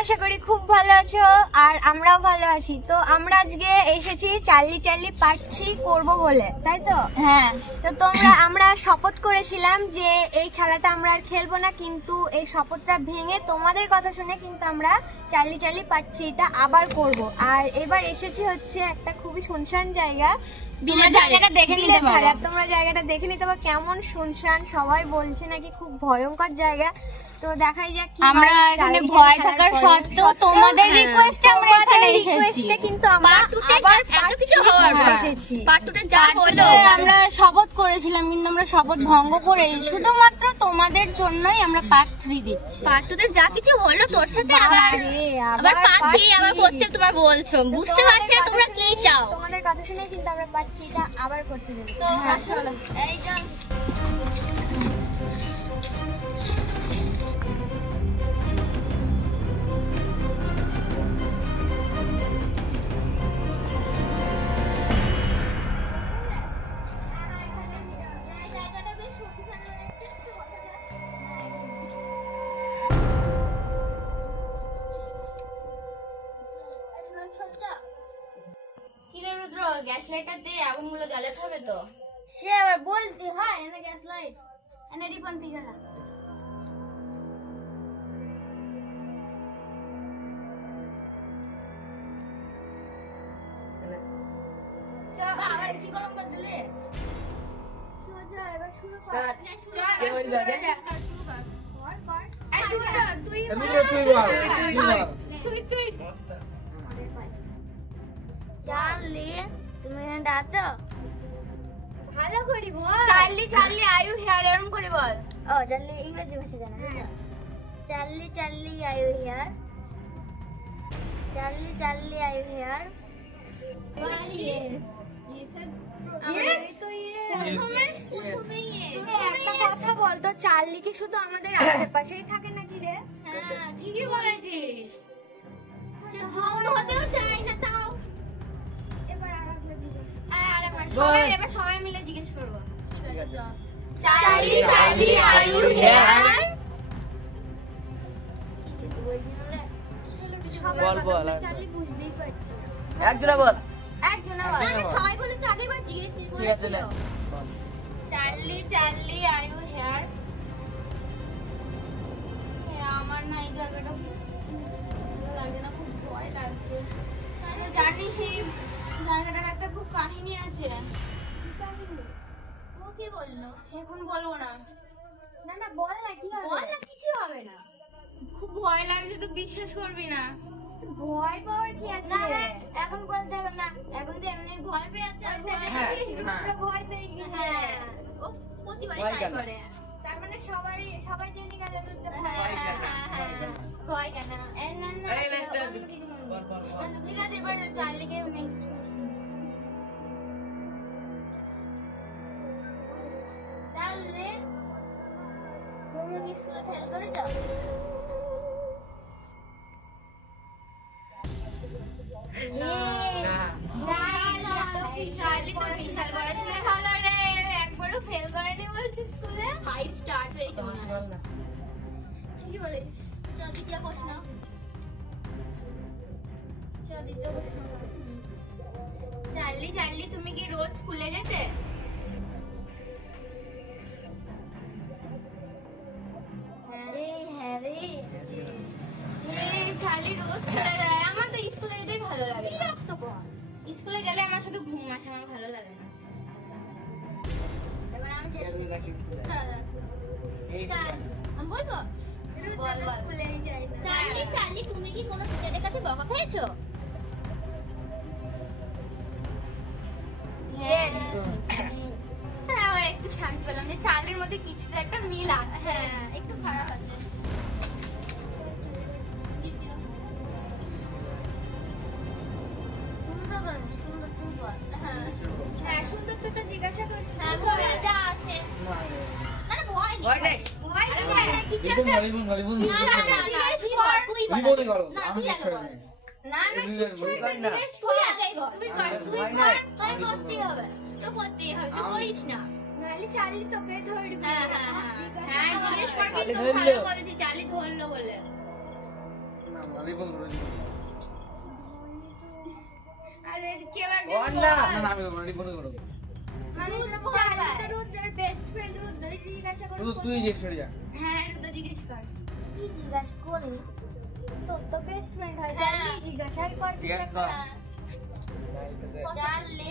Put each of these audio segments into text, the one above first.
আশা করি খুব ভালো আছো আর আমরাও ভালো আছি। তো আমরা আজকে এসেছি চার্লি চার্লি পার্ট 3 করবো বলে, তাই তো? হ্যাঁ। তো আমরা শপথ করেছিলাম যে এই খেলাটা আমরা আর খেলবো না, কিন্তু এই শপথটা ভেঙে তোমাদের কথা শুনে কিন্তু আমরা চার্লি চার্লি পার্ট 3টা আবার করব। আর এবার এসেছি হচ্ছে একটা খুবই শুনশান জায়গা, তোমরা জায়গাটা দেখে নিতে পারো। তোমরা জায়গাটা দেখে নিতে পারো কেমন শুনশান, সবাই বলছে নাকি খুব ভয়ঙ্কর জায়গা। তো দেখাই যাক কি আমরা এখানে ভয় থাকার সত্ত্বেও তোমাদের রিকোয়েস্টে আমরা এখানে এসেছি, কিন্তু আমরা আবার এত কিছু হওয়ার পর এসেছি। পার্ট 2তে যা হলো আমরা শপথ করেছিলাম, কিন্তু আমরা শপথ ভঙ্গ করে শুধুমাত্র তোমাদের জন্যই আমরা পার্ট 3 দিচ্ছি। পার্ট 2তে যা কিছু হলো তোর সাথে আবার পার্ট 3 আবার করতে তোমরা বলছো, বুঝতে পারছি না তোমরা কি চাও। তোমাদের কথা শুনে কিন্তু আমরা পার্ট 3টা আবার করতে দেব। তো চলো এই চল। কিরে রুদ্র, গ্যাস লাইটার দিয়ে আগুনগুলো জ্বালাতে হবে তো? সে আবার বলতে হয় এনে গ্যাস লাইট এনে রিবন পিগালা। আবার কি গরম করে দিলে? এবার শুরু কর। চার্লি তুমি এখানে আছো? ভালো করি বল। চার্লি চার্লি আয়ু হেয়ার এরম করে বল। ও চার্লি ইংরেজি ভাষা জানে না? Charlie Charlie are you here? Charlie Charlie are you here? একটা কথা বলতো, চার্লি কি শুধু আমাদের আশেপাশেই থাকে নাকি রে? হ্যাঁ ঠিকই বলেছিস। হতেও চাই না তাও। এবার আরেকবার জিজ্ঞেস। এবার সবাই মিলে জিজ্ঞেস করবো। Charlie Charlie are you here? বল বল। চার্লি বুঝতেই পারছি। একজনা বল। একজনা বল। সবাই বলে তো আগেরবার জিজ্ঞেস করেছিল। Charlie Charlie are you here? আমার না এই জায়গাটা ভালো লাগে না, খুব ভয় লাগছে। আমি জানি সেই জায়গাটার একটা খুব কাহিনী আছে। ও কি বললো? এখন বলবো না। না না বল না, কি হবে? বল না, কিছু হবে না। খুব ভয় লাগছে তো, বিশ্বাস করবি না। ভয় পাওয়ার কি আছে? না না এখন বলতে হবে না, এখন তো এমনি ভয় পেয়ে আছে আর ভয় আমরা ভয় পেয়ে গেছি। হ্যাঁ ও প্রতিবারই তাই করে। তার মানে সবাই জেনে গেল ভয় কেন? এই লাস্টে বল বল বল। ঠিক আছে, এবার চার্লিকে নেক্সট চার্লি তুমি কি স্কুলে ফেল করেছো? চার্লি তো বিশাল পড়াশোনায় ভালো রে, একবারও ফেল করেনি বলছিস স্কুলে? 5 স্টার্ট হয়ে গেল। চল না। ঠিকই বলেছিস। চল দ্বিতীয় প্রশ্ন। চল দ্বিতীয় প্রশ্ন। চার্লি চার্লি তুমি কি রোজ স্কুলে যেতে? হ্যাঁ রে। চার্লি রোজ স্কুলে যায়? আমার তো স্কুলে যেতেই ভালো লাগে না। স্কুলে গেলে আমার শুধু ঘুম আসে, আমার ভালো লাগে না। এবার আমি শেষ এই লাকি। এই আমি বলবো? বল বল। স্কুলেই যাই না। চার্লি চার্লি তুমি কি কোনো টিচারের কাছে বকা খেয়েছো? ইয়েস। হ্যাঁ, ও একটু শান্তি পেলাম যে চার্লির মধ্যে কিছু তো একটা মিল আছে। হ্যাঁ একটু খারাপ আছে। হ্যাঁ সুন্দর তো জিজ্ঞাসা করি। হ্যাঁ ভয় যা আছে। না। না ভয় নেই। ভয় নেই। ভয় আরে নেই। ভয় নেই, কিছু রিবন একটা- রিবন রিবন। না, না, না, না, তুই বল, তুই বল। রিবনই করো। না, আমি তুই আগে কিছু বল। নেই। না না রিবন কিছু বলি একটা না। জিজ্ঞেস তুই কর। আগেই বল। তুই কর, তুই ভয় কর। নাই। তুই করতেই হবে। তো করতেই হবে, তুই করিস না। নাহলে চার্লি তোকে ধরবে। হ্যাঁ, হ্যাঁ, হ্যাঁ। হ্যাঁ জিজ্ঞেস কর, কিন্তু চার্লি ভালো ধরলো। বলেছি চার্লি ধরলো বলে। না। আমি বন্ধ করে দিই। আরে কেউ একজন ওর না। না না আমি বন্ধ করে দেবো। মানে চার্লি তো রুদ্রের বেস্ট ফ্রেন্ড রুদ্রকে জিজ্ঞাসা করে শুধু তুই জিজ্ঞেস করে যা। হ্যাঁ রুদ্র জিজ্ঞেস কর। কি জিজ্ঞাসা করি তোর তো বেস্ট ফ্রেন্ড হয় হ্যাঁ। চার্লি জিজ্ঞাসা কর ঠিক আছে দাও। জানলে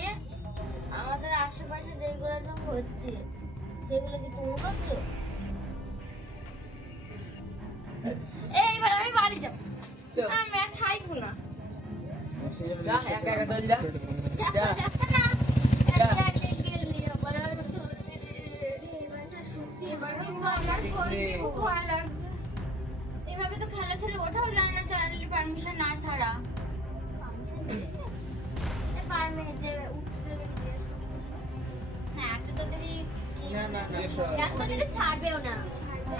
আমাদের আশেপাশে যেগুলো সব হচ্ছে সেগুলো কি তুমি করছো? এইবার আমি বাড়ি যাবো, আমি আর খাইবো না। যা একা একা চল যা। যা। দেখো না যা। গেলি আবার আর খুব ভয় লাগছে। এভাবে তো খেলা ছেড়ে ওঠাও যায় না চ্যানেলে পারমিশন না ছাড়া। হ্যাঁ এত তাড়াতাড়ি না না না এত তাড়াতাড়ি ছাড়বেও না।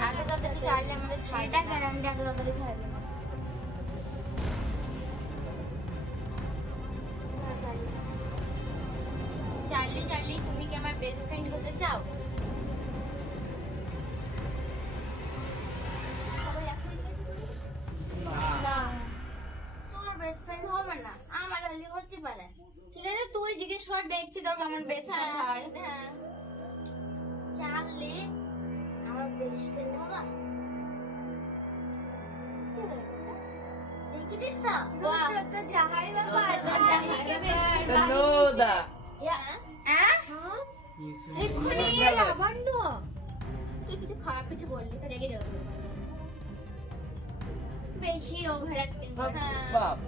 এত তাড়াতাড়ি ছাড়লে আমাদের ছাড়টা গ্যারান্টি এত তাড়াতাড়ি ছাড়বে না চার্লি চার্লি তুমি কি আমার বেস্ট ফ্রেন্ড হতে চাও? না তোমার বেস্ট ফ্রেন্ড হবে না, আমার হলে হতে পারে। ঠিক আছে তুই জিজ্ঞেস কর, দেখছি তোর কেমন বেস্ট ফ্রেন্ড হয়। হ্যাঁ চার্লি আমার বেস্ট ফ্রেন্ড হবে। দেখি দিস বাহ রুদ্র তো যাহাই বাবা ধন্যবাদ। এক্ষুনি লাবণ্য তুই কিছু খারাপ কিছু বললি তো রেগে যাবে। বেশি ওভার অ্যাক্টিং। হ্যাঁ বাপ।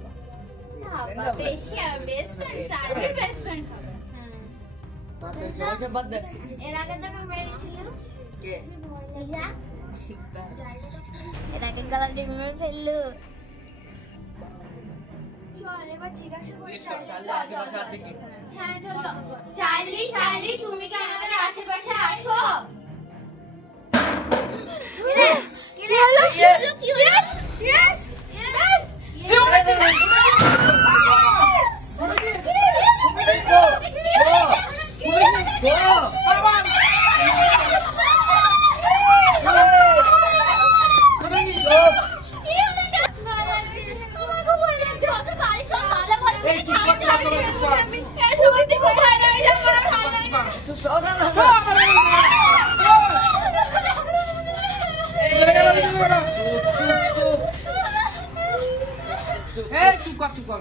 বাবা বেশি আর বেস্ট ফ্রেন্ড চার্লির বেস্ট ফ্রেন্ড হবে। হ্যাঁ ওকে বাদ দে। এর আগে তো আমি মেরেছিল কে? ইয়া এর আগে গালাটি মেরে ফেললো। চল এবার জিজ্ঞাসা করি চার্লি আশেপাশে আছে কি? হ্যাঁ চলো চার্লি চার্লি তুমি কি আমাদের আশেপাশে আসো? কি হলো কি হলো কি হলো? ইয়েস ইয়েস এই চুপ কর চুপ কর।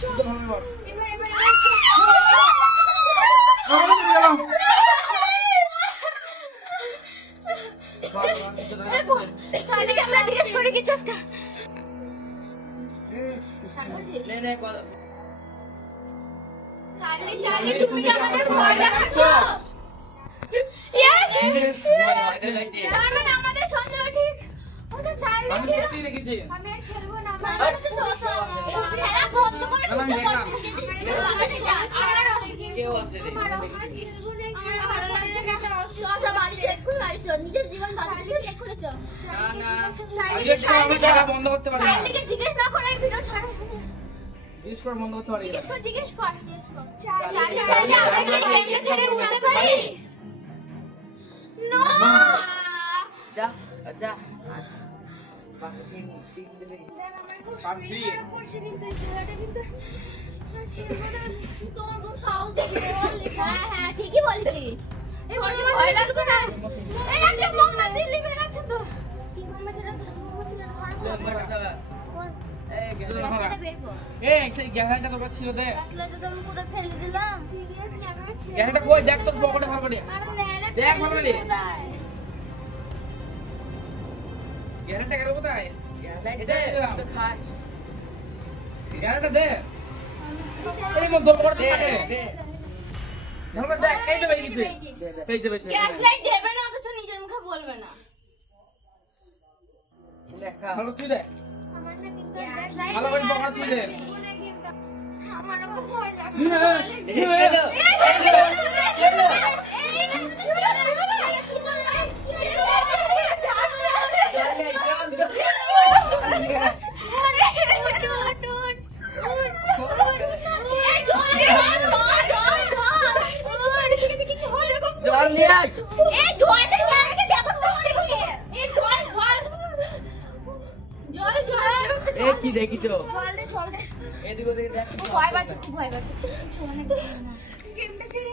চুপ কর ভালো বল। আমরা তো গেলাম। চার্লিকে আমরা জিজ্ঞেস করি কিছু একটা। নে নে কল- চার্লি চার্লি তুমি কি আমাদের ভয় দেখাচ্ছ? ইয়েস ভয় লাগছে। তার মানে আমাদের সন্দেহ ঠিক। ওটা চার্লি আমি ছিল। সত্যি রেখেছি। আমি আর খেলবো না আমার তো খেলা বন্ধ করে আমি দেখলাম। কেউ আছে রে। নিজের জীবন চেক করেছ? না না। আজকে আমি জায়গা বন্ধ করতে পারি না। চার্লিকে জিজ্ঞেস না করে ভিডিও ছাড়ো। জিজ্ঞেস করে বন্ধ করতে পারি না। জিজ্ঞেস কর চার্লি চার্লি আমরা কি গেমটা ছেড়ে উঠতে পারি? নো যা যা। বাকি তিন দিলে। আমার খুব শরীর খারাপ করছে কিন্তু এই খেলাটা কিন্তু আর খেলবো না আমি। তোমার খুব সাহস বললি। হ্যাঁ হ্যাঁ ঠিকই বলেছিস। এই বলতে ভয় লাগছে না? এই একটা মুখ না দিল্লি বেরাচ্ছে তো। কি বলবে যেটা তো এই গেল। এই সেই গ্যাংটা তোর কাছে ছিল দে। আসলে তো আমি কোথায় ফেলে দিলাম। সিরিয়াসলি আমি আর খেলবো গ্যাংটা কই দেখ তোর পকেটে ভালো করে। আর নেড়ে দেখ ভালো করে। কোথায়? গ্যাংটা গেল কোথায়? এই দে, তো খাস। গ্যাংটা দে। এই মত দৌড় করতে দে, থাকে। দে। ভালো দেখ এই তো বেরিয়ে গেছে। এই যে বেরিয়ে গ্যাস লাইট দেবে না অথচ নিজের মুখে বলবে না। লেখা। ভালো তুই দে। আমার না কিন্তু গ্যাস লাইট ভালো করে পকেটে তুই দে। খেলবো না গেমটা আমারও খুব ভয় লাগছে। জল নিয়ে আয়। দেখিছো? চল দে চল দে এদিক ওদিক দেখ। ভয় পাচ্ছে, খুব ভয় পাচ্ছে। গেমটা ছেড়ে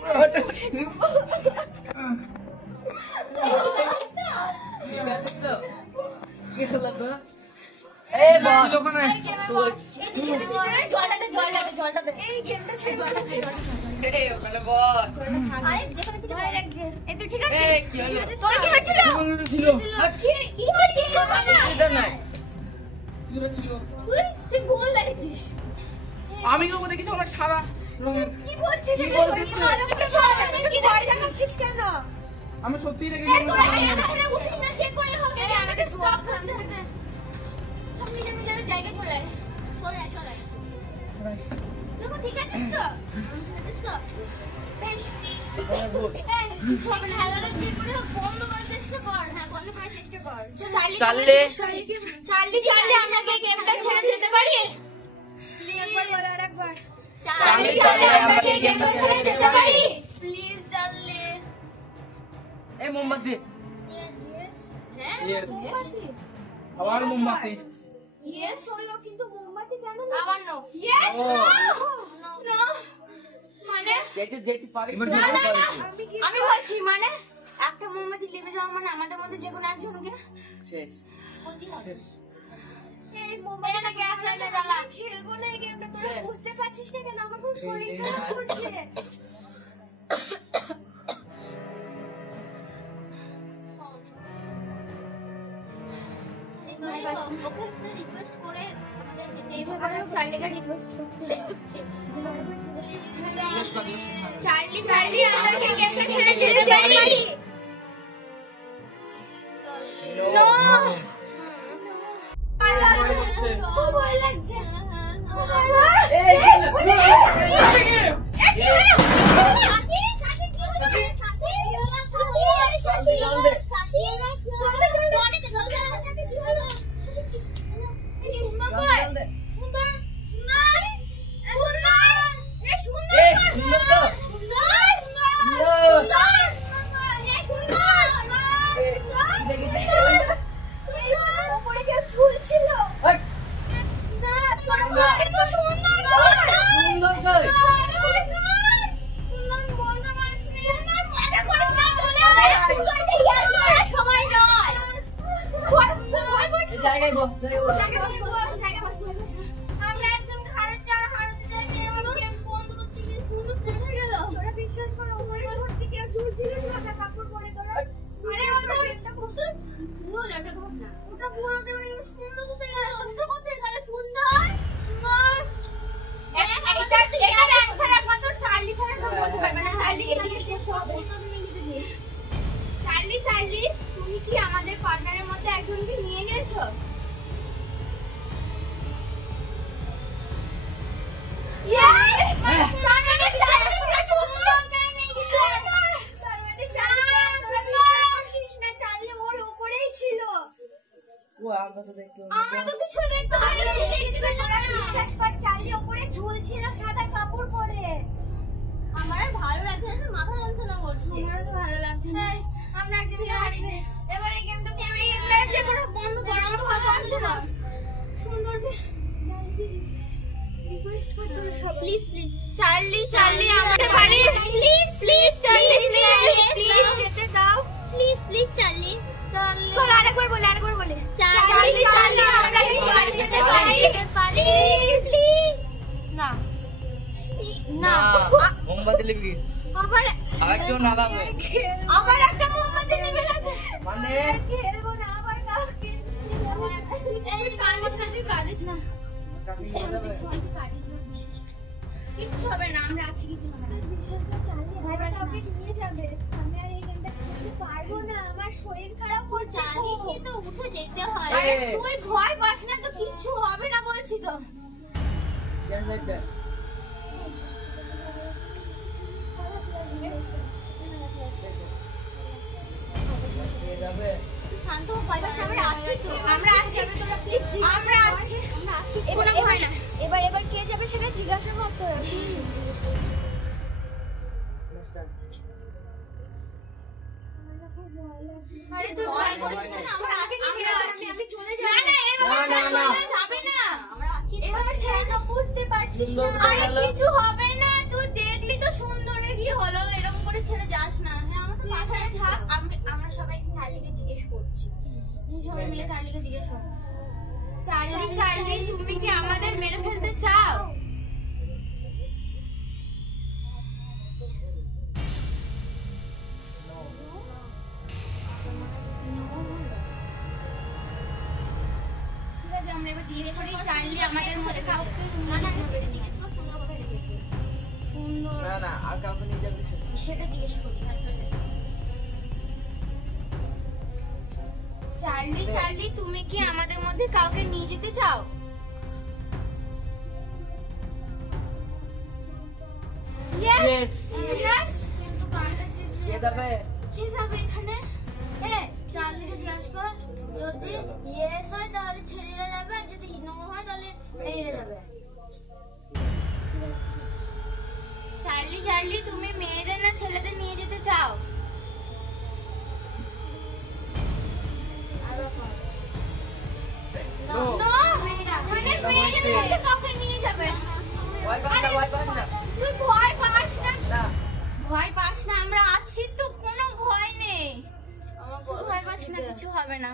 ঠিক আছে তো? কি হলো তো? এই বল। জলটা দে। এই গেমটা ছেড়ে এই ওখানে বল। আরে যেখানে থেকে ভয় লাগছে এই তুই ঠিক আছে? এই কি হলো? তোর কি হয়েছিল? ছিল কি হয়েছে এটা নাই। তুই ভুল দেখেছিস। আমি তো দেখেছি আমার সারা রঙের। কি বলছিস কি রে? বলছিস তুই তুই? ভালো করে বল, তুই ভয় দেখাচ্ছিস কেন? আমি সত্যিই দেখেছি আমার তোরা সারা এই রঙের। আধারে উঠিস না, চেক করে হবে। এই আমাকে স্টপ করতে হবে। সব নিজের নিজের জায়গায় চলে আয়। সরে আয় দেখো ঠিক আছিস তো ঠিক আছিস তো বেশ। ওখানে বল। এই কিছু হবে না। খেলাটা চেক করে হোক, বন্ধ করার চেষ্টা কর। হ্যাঁ বন্ধ করার চেষ্টা কর চাললে। চার্লি আমরা কি গেমটা ছেড়ে যেতে পারি? একবার বল, আরেকবার। চার্লি, আমরা কি গেমটা ছেড়ে যেতে পারি? Please Charlie. এই মোমবাতি। Yes. আবার মোমবাতি। ইয়েস হলো, কিন্তু মোমবাতি কেন আবার নো। ইয়েস। ও। নো। মানে যেটি পারিস এবার না, যেটা পারিস। পারিস। আমি বলছি মানে একটা মোমবাতি লিভে যাওয়া মানে আমাদের মধ্যে যে কোনো একজনকে শেষ। এই মোমবাতি এটা গ্যাস লাইটে জ্বালা। খেলবো না এই গেমটা, তোরা বুঝতে পারছিস না কেন? আমার খুব শরীর খারাপ করছে। রিকোয়েস্ট করে আমাদের যেতে এই ব্যাপারে চার্লিকে রিকোয়েস্ট করতে চার্লি আমরা কি গেমটা ছেড়ে যেতে পারি? No. খুব ভয় লাগছে। এই, সুন্দর তো? ওপরে কেউ ঝুলছিল। ওই, সুন্দর সুন্দর কই? সময় নয় এই জায়গায় বস, আমরা একজন হারাতে যাই আমাদের গেম বন্ধ করতে গিয়ে সুন্দর দেখা গেল। তোরা বিশ্বাস করো, ওপরে সত্যি কেউ ঝুলছিল সাদা কাপড় পরে। তোরা আরে ওটা ভুল একটা ঘটনা। ওটা ভুল হতে পারে, সুন্দর কোথায় গেল? সুন্দর কোথায় গেল? সুন্দর এটার অ্যান্সার একমাত্র চার্লি ছাড়া কেউ বলতে পারবে না। চার্লি এদিকে শেষ হবে। চার্লি তুমি কি আমাদের পার্টনারের মধ্যে একজনকে নিয়ে গেছো? Yes! তার মানে চার্লিকে সুন্দরকে নিয়ে গেছে। তার মানে চার্লি, তোরা বিশ্বাস করছিস না? চার্লি ওর উপরেই ছিল। ও, আমরা তো দেখতে আমরা তো কিছু দেখতে পাইনি। তোরা বিশ্বাস কর, চার্লি ওপরে ঝুলছিল সাদা কাপড় পরে। আমার আর ভালো লাগছে না মাথা যন্ত্রণা করছে আমারও তো ভালো লাগছে না। আমরা একজনকে হারিয়ে এবার এই গেমটা যে কোনো বন্ধ করো। আমার ভালো লাগছে না। সুন্দরকে রিকোয়েস্ট কর তোরা সব। প্লিজ প্লিজ চার্লি আমাদের বাড়ি প্লিজ চার্লি প্লিজ যেতে দাও। প্লিজ চার্লি চল আরেকবার বলি চার্লি আমরা কি বাড়ি যেতে পারি? না না, মোমবাতি লিবি। আবার আরেকজন আলাদা। আবার একটা মোমবাতি নিভে গেছে। মানে খেলবো না আবার কাউকে। এই কার মধ্যে তুই কাঁদিস না। কিচ্ছু হবে না, আমরা আছি, কিছু হবে না। বিশ্বাস কর, চার্লি আবার কাউকে নিয়ে যাবে। আমি আর এই গেমটা খেলতে পারবো না, আমার শরীর খারাপ করছে চার্লি খুব। সে তো উঠে যেতে হয় আরে তুই ভয় পাস না তো, কিচ্ছু হবে না বলছি তো। যাবে। শান্ত হও ভয় পাস না, আমরা আছি তো আমরা আছি, তোরা প্লিজ আমরা আছি। কোনো ভয় না। এবার কে যাবে সেটা জিজ্ঞাসা কর তোরা। আরে তুই ভয় করিস না, আমরা আছি। আমি চলে না যাবো। না, এভাবে না, না, ছেড়ে না। চলে যাবে না। আমরা সুন্দর কোথায় আরে গেল? কিছু হবে না, তুই দেখলি তো সুন্দরের কি হলো, এরকম করে ছেড়ে যাস না। হ্যাঁ আমার তুই এখানে থাক, আমরা সবাই চার্লিকে জিজ্ঞেস করছি, সবাই মিলে চার্লিকে জিজ্ঞেস কর। চার্লি চার্লি তুমি কি আমাদের মেরে ফেলতে চাও? ঠিক আছে, আমরা এবার জিজ্ঞেস করি চার্লি আমাদের মধ্যে কাউকে জিজ্ঞেস কর, সুন্দর কোথায় রেখেছে। সুন্দর না না আর কাউকে নিয়ে যাবি সেটা জিজ্ঞেস করি। চার্লি চার্লি তুমি কি আমাদের মধ্যে কাউকে নিয়ে যেতে চাও? Yes. Yes. কিন্তু গানটা কে যাবে? কে যাবে এখানে? চার্লিকে জিজ্ঞেস কর, যদি ইয়েস হয় তাহলে ছেলেরা যাবে, আর যদি নো হয় তাহলে মেয়েরা যাবে। চার্লি চার্লি তুমি মেয়েদের না ছেলেদের নিয়ে যেতে চাও? No. No, মানে মেয়েদের মধ্যে কাউকে নিয়ে যাবে। ভয় পাস না, ভয় পাস না। তুই ভয় পাস না? না। ভয় পাস না, আমরা আছি তো, কোনো ভয় নেই। ভয় পাস না, কিছু হবে না।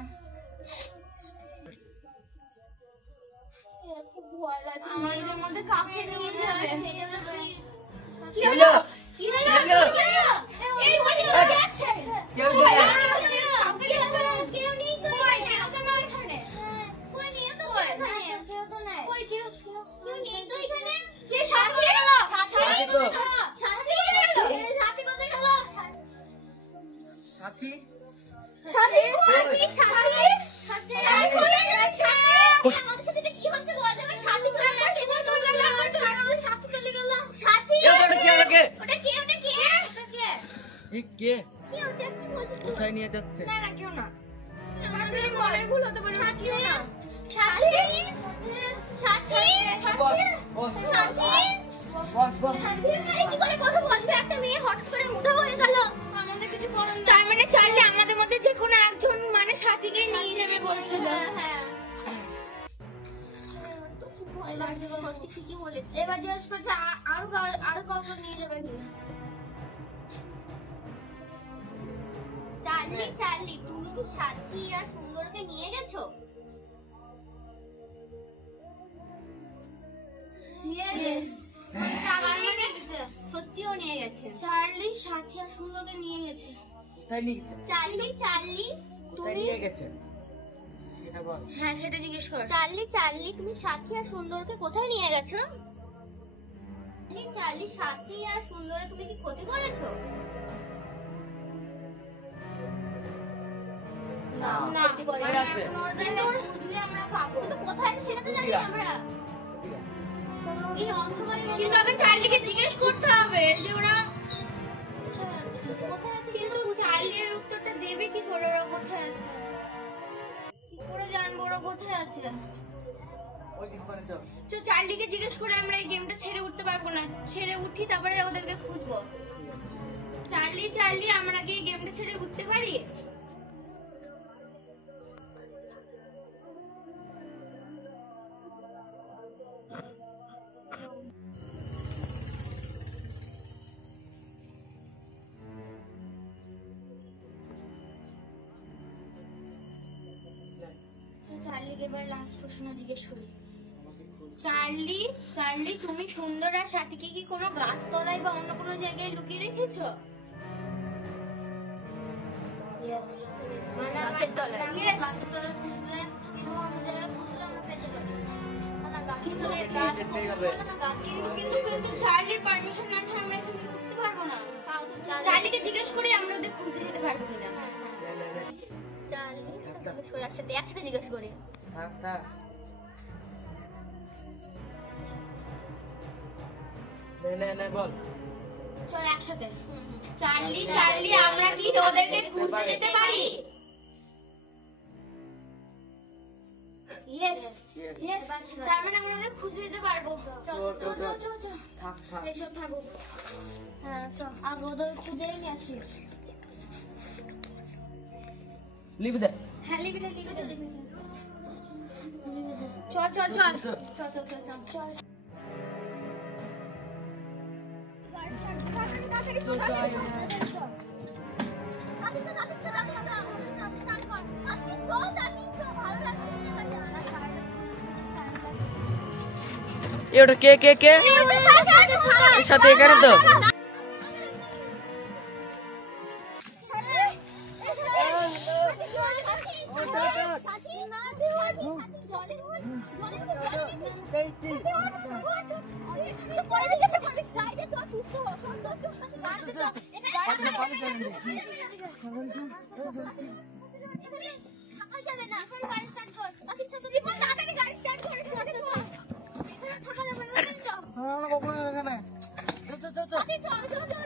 খুব ভয় লাগছে। মেয়েদের মধ্যে কাউকে নিয়ে যাবে। কি হলো? হলো? কি হলো? হলো? কি হলো? এই ওই যে এই, আছে। কেউ ওই, নেই। কাউকে নিয়ে যাবে। কেউ নেই তো কই, এখানে। কেউ তো নয় এখানে। কই নেই তো কই? এখানে। কেউ তো নাই। কই, কেউ নেই তো এখানে। কে সাথী গেল? সাথী তো। সাথী কোথায় গেল? সাথী কোথায় গেল? সাথী? সাথী কোথায়? সাথী? সাথী? এই কোথায় গেল সাথী? আমাদের সাথে এটা কি হচ্ছে বল? আমার সাথী চলে যাচ্ছে। আমার সাথী চলে গেল। সাথী? কেউ ওটা কে, ওটা কে? ওটা কে? ওটা কে? ওটা কে? এ কে? কে ওটা? কি বলছিস তুই? কোথায় নিয়ে যাচ্ছে? না না কেউ না। আমাদের মনের ভুল হতে পারে। সাথীও না। সাথী? সাথী? বস, বস, সাথী? বস, বস। সাথী? আরে কি করে কথা বলবে? একটা মেয়ে হঠাৎ করে উঠা হয়ে গেল। আমাদের কিছু করার নেই। তার মানে চাইলে আমাদের মধ্যে যে কোনো একজন মানে সাথীকে নিয়ে যাবে বলছিল। হ্যাঁ। ভয় লাগছে, সত্যি ঠিকই বলেছে। এবার জিজ্ঞেস করছে আরো কাউকে নিয়ে যাবে কি? চার্লি চার্লি তুমি কি সাথী আর সুন্দরকে নিয়ে গেছো? Yes. তার মানে সত্যিও নিয়ে গেছে। চার্লি সাথী আর সুন্দরকে নিয়ে গেছে। কোথায় নিয়ে গেছে? চার্লি চার্লি কোথায় তুমি নিয়ে গেছে? এটা বল। হ্যাঁ সেটা জিজ্ঞেস কর। চার্লি চার্লি তুমি সাথী আর সুন্দরকে কোথায় নিয়ে গেছো? চার্লি সাথী আর সুন্দরে তুমি কি ক্ষতি করেছো? না, ক্ষতি করিনি। কোথায় আছে? কিন্তু ওর খুঁজলে আমরা পাবো। কিন্তু কোথায় আছে সেটা তো জানি না আমরা। এই অন্ধকারে কিন্তু আগে চার্লিকে জিজ্ঞেস করতে হবে যে ওরা কোথায় আছে? কিন্তু চার্লি এর উত্তরটা দেবে কি করে ওরা কোথায় আছে? কি করে জানবো ওরা কোথায় আছে? ওই দিক করে চল। তো চার্লিকে জিজ্ঞেস করে আমরা এই গেমটা ছেড়ে উঠতে পারবো না। ছেড়ে উঠি তারপরে ওদেরকে খুঁজবো। চার্লি চার্লি আমরা কি এই গেমটা ছেড়ে উঠতে পারি? তো চার্লিকে এবার লাস্ট প্রশ্ন জিজ্ঞেস করি। চার্লি চার্লি তুমি সুন্দর আর সাথীকে কি কোনো গাছ তলায় বা অন্য কোনো জায়গায় লুকিয়ে রেখেছো? Yes. মানে গাছের তলায়। Yes. গাছের তলায় খুঁজলে, কিন্তু অন্য জায়গায় খুঁজলে আমরা পেতে পারি। না, গাছের কিন্তু তলায় গাছ যেতেই হবে। না, গাছের কিন্তু তলায়। কিন্তু কিন্তু চার্লির পারমিশন না আছে আমরা এখান থেকে উঠতে পারবো না। চার্লিকে জিজ্ঞেস করে আমরা ওদের খুঁজতে যেতে পারবো কিনা। চার্লি, জিজ্ঞেস করি একসাথে জিজ্ঞেস করি। থাক, থাক। নে, বল। চল একসাথে। চার্লি চার্লি আমরা কি ওদেরকে খুঁজতে যেতে পারি? Yes Yes. ইয়েস। তার মানে আমরা ওদের খুঁজে যেতে পারবো। চল চল, চল চল, চল চল। থাক, থাক। এইসব থাকুক। হ্যাঁ চল আগে ওদের খুঁজে নিয়ে আসি। লিভ দে। হ্যাঁ লিখে দে লিখে দে। চল চল চল চল চল চল চল। তাড়াতাড়ি চল, তাড়াতাড়ি চল। এ ওটা কে কে কে এর সাথে এখানে তো গাড়ি